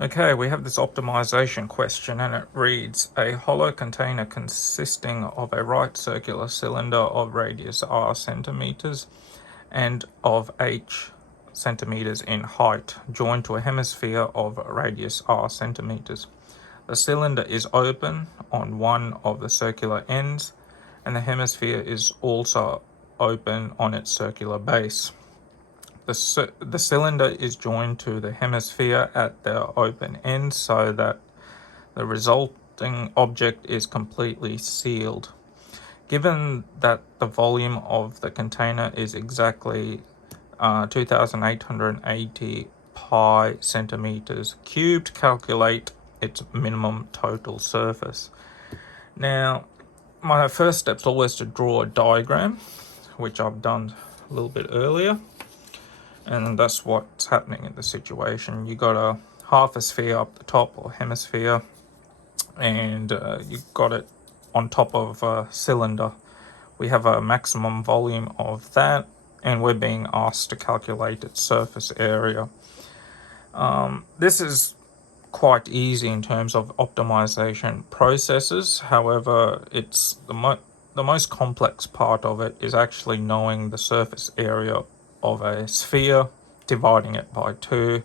Okay, we have this optimization question and it reads, a hollow container consisting of a right circular cylinder of radius r centimeters and of h centimeters in height, joined to a hemisphere of radius r centimeters. The cylinder is open on one of the circular ends and the hemisphere is also open on its circular base. The cylinder is joined to the hemisphere at the open end so that the resulting object is completely sealed. Given that the volume of the container is exactly 2,880 pi centimeters cubed, calculate its minimum total surface. Now, my first step is always to draw a diagram, which I've done a little bit earlier. And that's what's happening in the situation. You got a half a sphere up the top, or hemisphere, and you got it on top of a cylinder. We have a maximum volume of that, and we're being asked to calculate its surface area. This is quite easy in terms of optimization processes. However, it's the most complex part of it is actually knowing the surface area of a sphere, dividing it by 2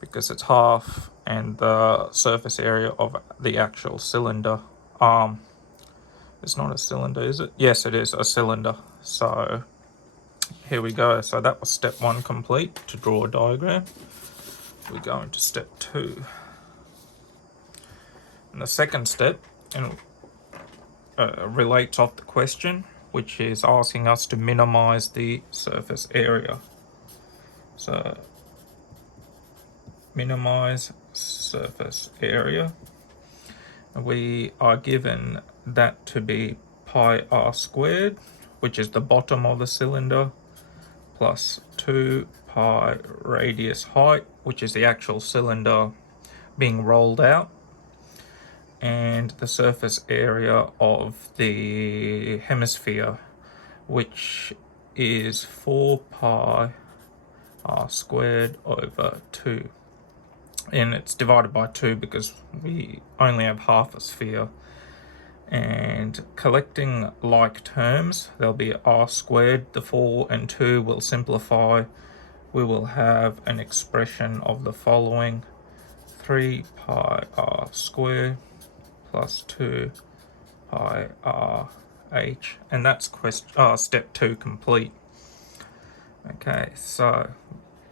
because it's half, and the surface area of the actual cylinder. It's not a cylinder, is it? Yes, it is a cylinder. So here we go. So that was step 1 complete, to draw a diagram. We go into step 2. And the second step relates off the question, which is asking us to minimize the surface area. So minimize surface area. We are given that to be pi r squared, which is the bottom of the cylinder, plus 2 pi radius height, which is the actual cylinder being rolled out, and the surface area of the hemisphere, which is 4 pi r squared over 2. And it's divided by 2 because we only have half a sphere. And collecting like terms, there'll be r squared, the 4 and 2 will simplify. We will have an expression of the following: 3 pi r squared plus 2 pi r h, and that's step 2 complete. Okay, so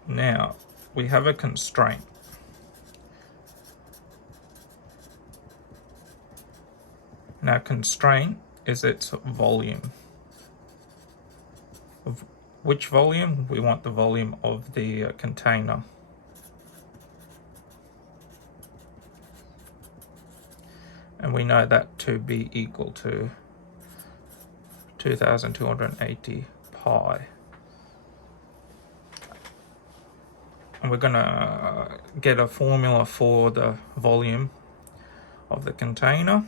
now we have a constraint. Now, constraint is its volume. Of which volume? We want the volume of the container. And we know that to be equal to 2,280 pi. And we're going to get a formula for the volume of the container,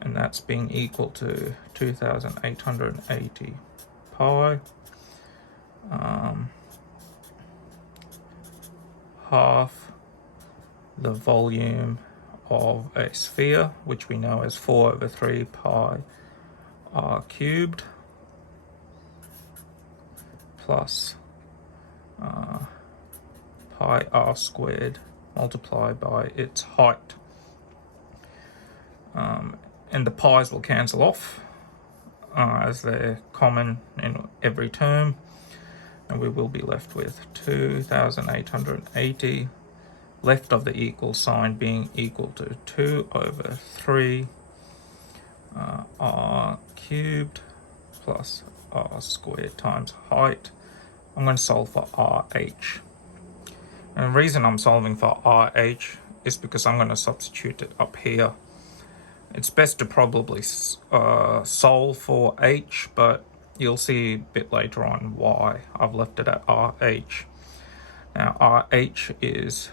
and that's being equal to 2,880 pi half the volume of a sphere, which we know is 4 over 3 pi r cubed, plus pi r squared multiplied by its height. And the pi's will cancel off as they're common in every term, and we will be left with 2,880 left of the equal sign being equal to 2 over 3 r cubed plus r squared times height. I'm going to solve for RH. And the reason I'm solving for RH is because I'm going to substitute it up here. It's best to probably solve for H, but you'll see a bit later on why I've left it at RH. Now, RH is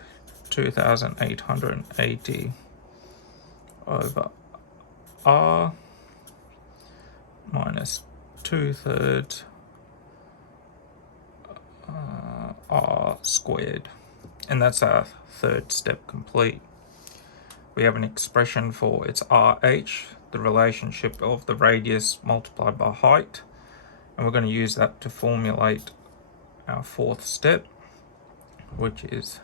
2,880 over R minus 2/3 R squared. And that's our third step complete. We have an expression for its RH, the relationship of the radius multiplied by height, and we're going to use that to formulate our fourth step, which is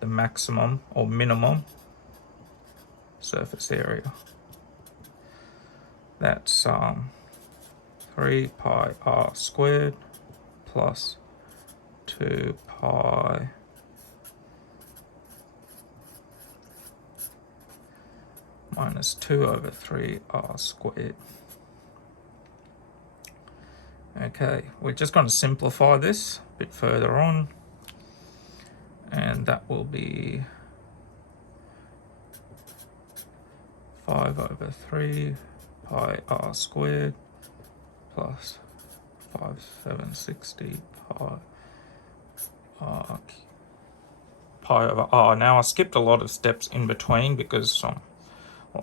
the maximum or minimum surface area. That's 3 pi r squared plus 2 pi minus 2 over 3 r squared. Okay, we're just going to simplify this a bit further on, and that will be 5 over 3 pi r squared plus 5760 pi over r. Now I skipped a lot of steps in between because well,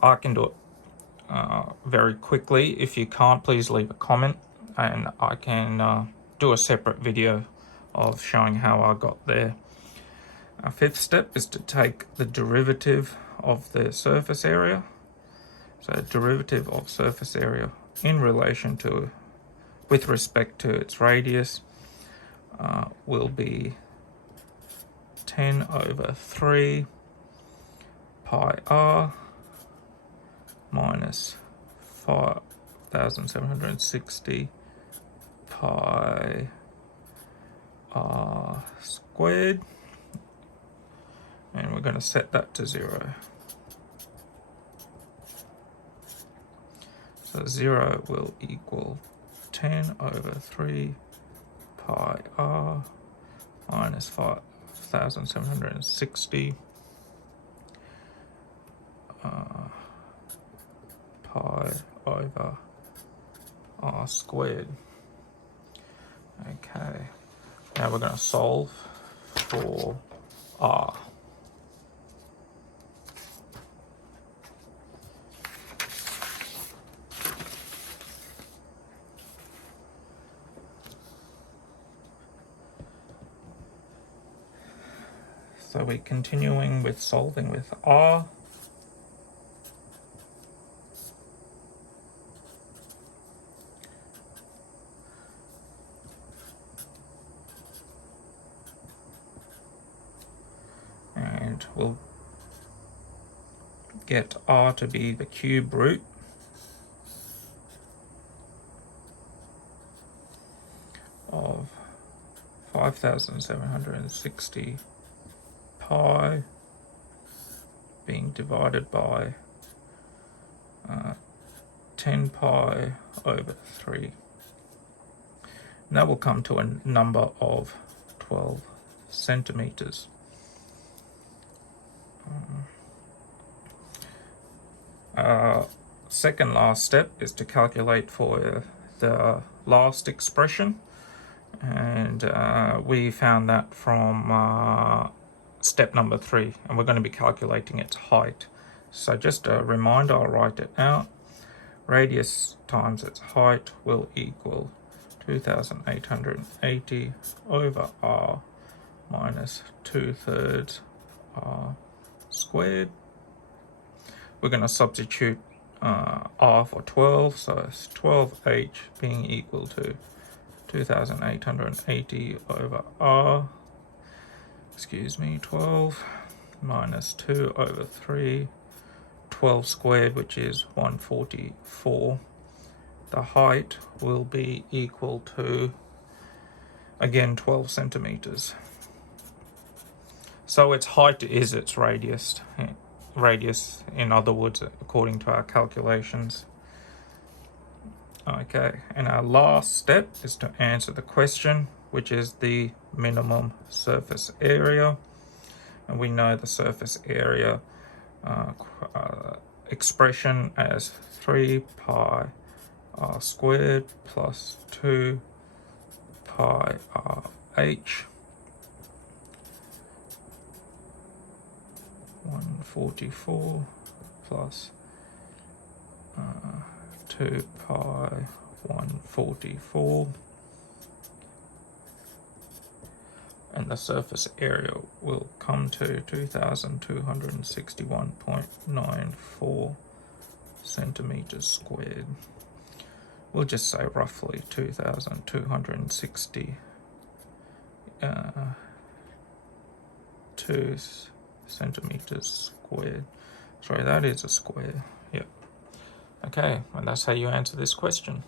I can do it very quickly. If you can't, please leave a comment and I can do a separate video of showing how I got there. Our fifth step is to take the derivative of the surface area. So derivative of surface area in relation to, with respect to its radius, will be 10 over 3 pi r minus 5760 pi r squared, and we're going to set that to 0. So 0 will equal 10 over 3 pi r minus 5760 pi over r squared. Okay, now we're going to solve for r. So we're continuing with solving with r. And we'll get r to be the cube root of 5760 pi being divided by 10 pi over 3. And that will come to a number of 12 centimeters. Second last step is to calculate for the last expression, and we found that from step number 3, and we're going to be calculating its height. So just a reminder, I'll write it out. Radius times its height will equal 2880 over r minus 2/3 r squared. We're going to substitute r for 12, so it's 12h being equal to 2880 over r, 12 minus 2 over 3, 12 squared, which is 144. The height will be equal to, again, 12 centimeters. So its height is its radius. Radius, in other words, according to our calculations. Okay, and our last step is to answer the question, which is the minimum surface area. And we know the surface area expression as 3 pi r squared plus 2 pi r h. 144 plus 2 pi 144, and the surface area will come to 2,261.94 centimeters squared. We'll just say roughly 2,260 2 centimeters squared. Sorry, that is a square. Yep. Okay, and that's how you answer this question.